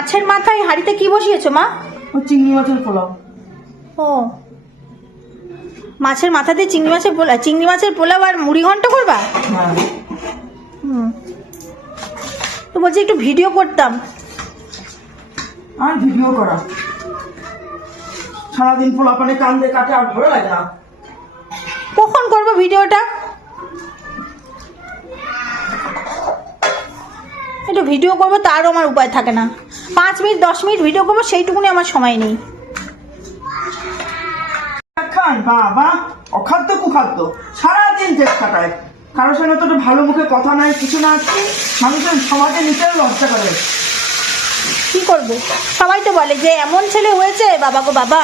মাছের মাথায় হাঁড়িতে কি বসিয়েছো মা? ও চিংড়ি মাছের পোলাও। ও। মাছের মাথা দিয়ে চিংড়ি মাছের পোলা চিংড়ি মাছের পোলাও আর মুড়ি ঘন্ট করবা? হ্যাঁ। হুম। তো বলছি একটু ভিডিও করতাম। আর ভিডিও করা। সারাদিন পোলাপানে কান্দে কাটে আর ভালো লাগে না। কখন করব ভিডিওটা? একটু ভিডিও করব তারও আমার উপায় থাকে না। পাঁচ মিনিট দশ মিনিট ভিডিও করব সেইটুকুনি আমার সময় নেই। খান বাবা অখাদ্য কুখাদ্য সারাদিন চেক কাটায়। কারোর সঙ্গে তো ভালো মুখে কথা নাই কিছু না মানুষের সমাজে নিতে লজ্জা করে। কি করব? সবাই তো বলে যে এমন ছেলে হয়েছে বাবা গো বাবা।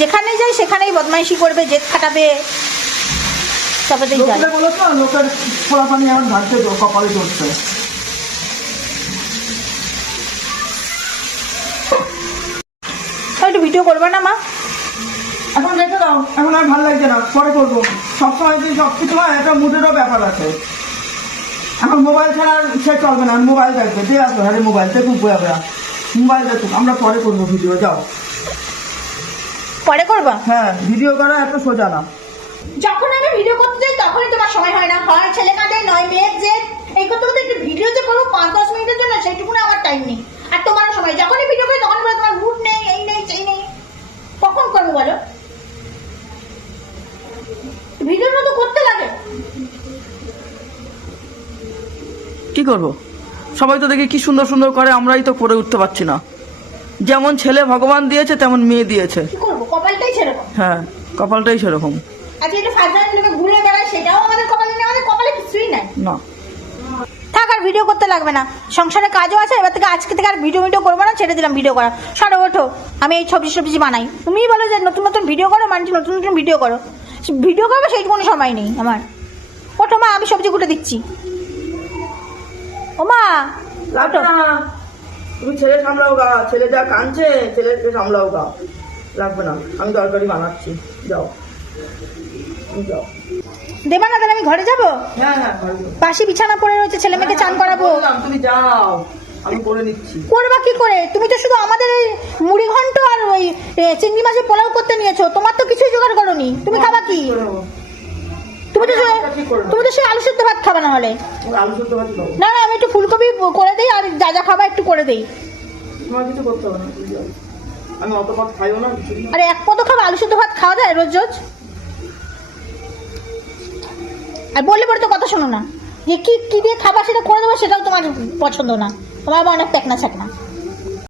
যেখানে যাই সেখানেই বদমাইশি করবে জেদ খাটাবে। তবেতেই যায় লোকদের বলো তো লোকের পোলাপানি এখন ভাঙতে কপালে চড়ছে ভিডিও করবে না মা? এখন রেখে দাও এখন আর ভালো লাগছে না পরে করব। সবসময় যদি সব কিছু হয় একটা মুডেরও ব্যাপার আছে। এখন মোবাইল ছাড়া সে চলবে না মোবাইল দেখবে। দিয়ে আসবে আরে মোবাইল দেখুক আমরা। মোবাইল দেখুক আমরা পরে করব ভিডিও যাও। পরে করবা? হ্যাঁ ভিডিও করা এত সোজা না। যখন আমি ভিডিও করতে যাই তখনই তোমার সময় হয় না। হয় ছেলে কাঁদে নয় মেয়ের যে এই করতে করতে একটু ভিডিও যে করব পাঁচ দশ মিনিটের জন্য সেইটুকুনি আমার টাইম নেই আর তোমারও সময় যখনই ভিডিও করি তখনই বলে তোমার মুড নেই এই নেই সেই নেই কখন করব বলো ভিডিওর মতো করতে লাগে। কি করব? সবাই তো দেখি কি সুন্দর সুন্দর করে আমরাই তো করে উঠতে পারছি না। যেমন ছেলে ভগবান দিয়েছে তেমন মেয়ে দিয়েছে। কপালটাই সেরকম। হ্যাঁ কপালটাই সেরকম। আজকে একটু ফাজলামি লোকে ঘুরে বেড়ায় সেটাও আমাদের কপালে নেই আমাদের কপালে কিছুই নাই। না। থাক আর ভিডিও করতে লাগবে না। সংসারে কাজও আছে এবার থেকে আজকে থেকে আর ভিডিও ভিডিও করব না ছেড়ে দিলাম ভিডিও করা। সরো ওঠো। আমি এই সবজি সবজি বানাই। তুমিই বলো যে নতুন নতুন ভিডিও করো মানুষ নতুন নতুন ভিডিও করো। ভিডিও করব কোনো সময় নেই আমার। ওঠো মা আমি সবজি কুটে দিচ্ছি। ও মা না। তুমি ছেলে সামলাও গা ছেলে যা কাঁদছে ছেলেকে সামলাও গা। লাগবে না আমি তরকারি বানাচ্ছি যাও। যাও। দেবা না তাহলে আমি ঘরে যাব? হ্যাঁ হ্যাঁ। পাশে বিছানা পড়ে রয়েছে ছেলে মেয়েকে চান করাবো। তুমি যাও আমি করে নিচ্ছি। করবা কি করে? তুমি তো শুধু আমাদের ওই মুড়ি ঘন্ট আর ওই চিংড়ি মাছের পোলাও করতে নিয়েছো তোমার তো কিছুই জোগাড় করোনি। তুমি খাবা কি? তুমি তো? তুমি তো সেই আলু সেদ্ধ ভাত খাবে না হলে। না না আমি একটু ফুলকপি করে দেই আর যা যা খাবা একটু করে দেই। তোমার কিছু করতে হবে না আমি অত ভাত খাইও না আরে এক পদ খাবে আলু সেদ্ধ ভাত খাওয়া যায় রোজ রোজ? আর বললে পরে তো কথা শোনো না। যে কি কি দিয়ে খাবার সেটা করে দেবো সেটাও তোমার পছন্দ না। তোমার আবার অনেক প্যাকনা ছাকনা